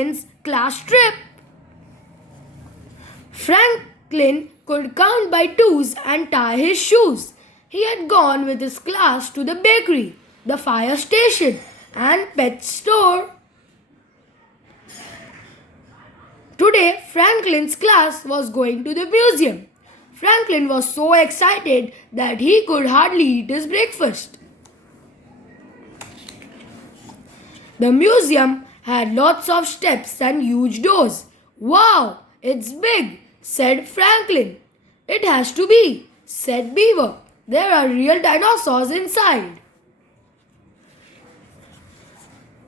Franklin's class trip. Franklin could count by twos and tie his shoes. He had gone with his class to the bakery, the fire station, and pet store. Today, Franklin's class was going to the museum. Franklin was so excited that he could hardly eat his breakfast. The museum had lots of steps and huge doors. Wow, it's big, said Franklin. It has to be, said Beaver. There are real dinosaurs inside.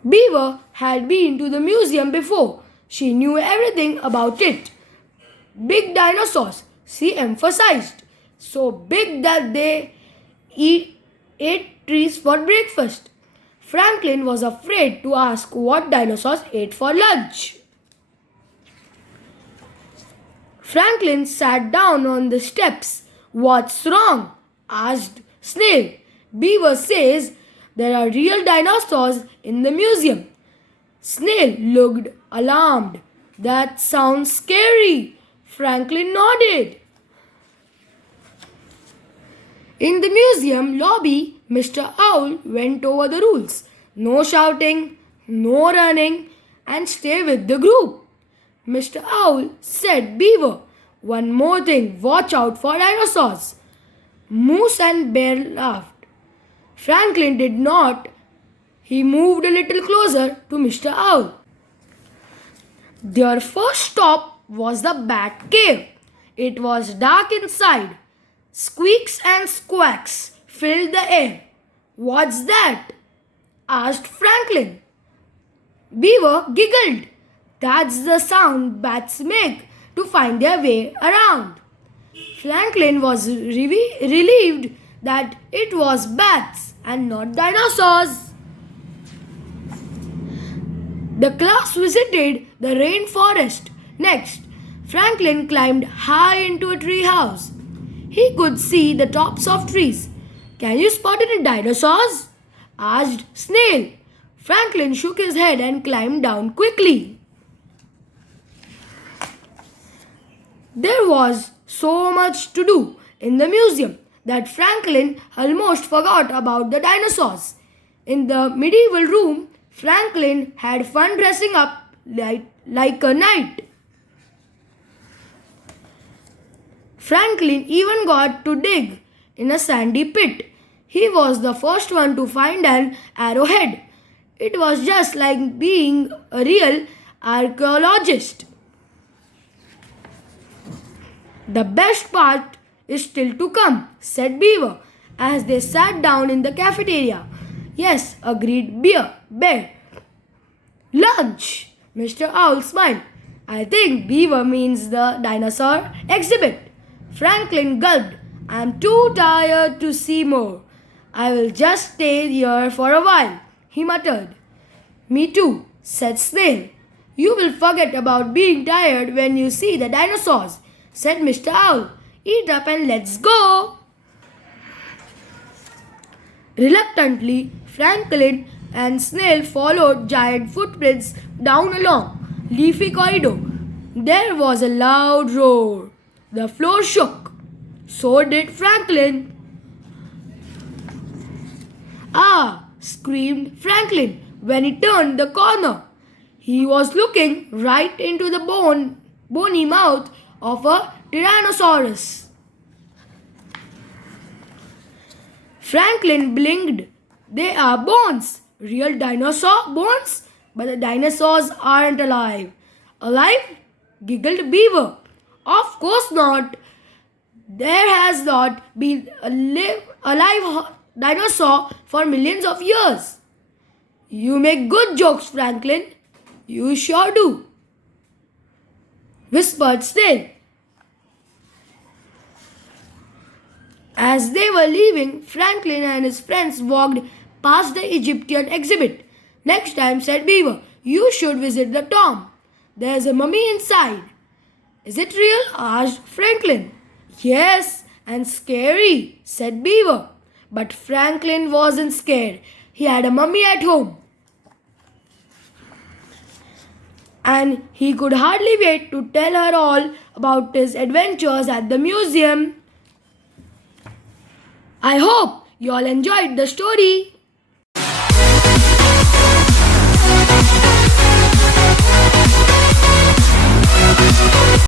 Beaver had been to the museum before. She knew everything about it. Big dinosaurs, she emphasized. So big that they ate trees for breakfast. Franklin was afraid to ask what dinosaurs ate for lunch. Franklin sat down on the steps. What's wrong? Asked Snail. Beaver says there are real dinosaurs in the museum. Snail looked alarmed. That sounds scary. Franklin nodded. In the museum lobby, Mr. Owl went over the rules. No shouting, no running, and stay with the group. Mr. Owl said, Beaver, one more thing, watch out for dinosaurs. Moose and Bear laughed. Franklin did not. He moved a little closer to Mr. Owl. Their first stop was the Bat Cave. It was dark inside. Squeaks and squawks filled the air. What's that? Asked Franklin. Beaver giggled. That's the sound bats make to find their way around. Franklin was relieved that it was bats and not dinosaurs. The class visited the rainforest. Next, Franklin climbed high into a tree house. He could see the tops of trees. Can you spot any dinosaurs? Asked Snail. Franklin shook his head and climbed down quickly. There was so much to do in the museum that Franklin almost forgot about the dinosaurs. In the medieval room, Franklin had fun dressing up like a knight. Franklin even got to dig in a sandy pit. He was the first one to find an arrowhead. It was just like being a real archaeologist. The best part is still to come, said Beaver, as they sat down in the cafeteria. Yes, agreed Bear. Lunch! Mr. Owl smiled. I think Beaver means the dinosaur exhibit. Franklin gulped. I'm too tired to see more. I will just stay here for a while, he muttered. Me too, said Snail. You will forget about being tired when you see the dinosaurs, said Mr. Owl. Eat up and let's go. Reluctantly, Franklin and Snail followed giant footprints down a long, leafy corridor. There was a loud roar. The floor shook. So did Franklin. Ah! Screamed Franklin when he turned the corner. He was looking right into the bony mouth of a Tyrannosaurus. Franklin blinked. They are bones. Real dinosaur bones? But the dinosaurs aren't alive. Alive? Giggled Beaver. Of course not. There has not been a alive dinosaur for millions of years. You make good jokes, Franklin. You sure do, whispered Snail. As they were leaving, Franklin and his friends walked past the Egyptian exhibit. Next time, said Beaver, you should visit the tomb. There's a mummy inside. Is it real? Asked Franklin. Yes, and scary, said Beaver. But Franklin wasn't scared. He had a mummy at home. and he could hardly wait to tell her all about his adventures at the museum. I hope you all enjoyed the story.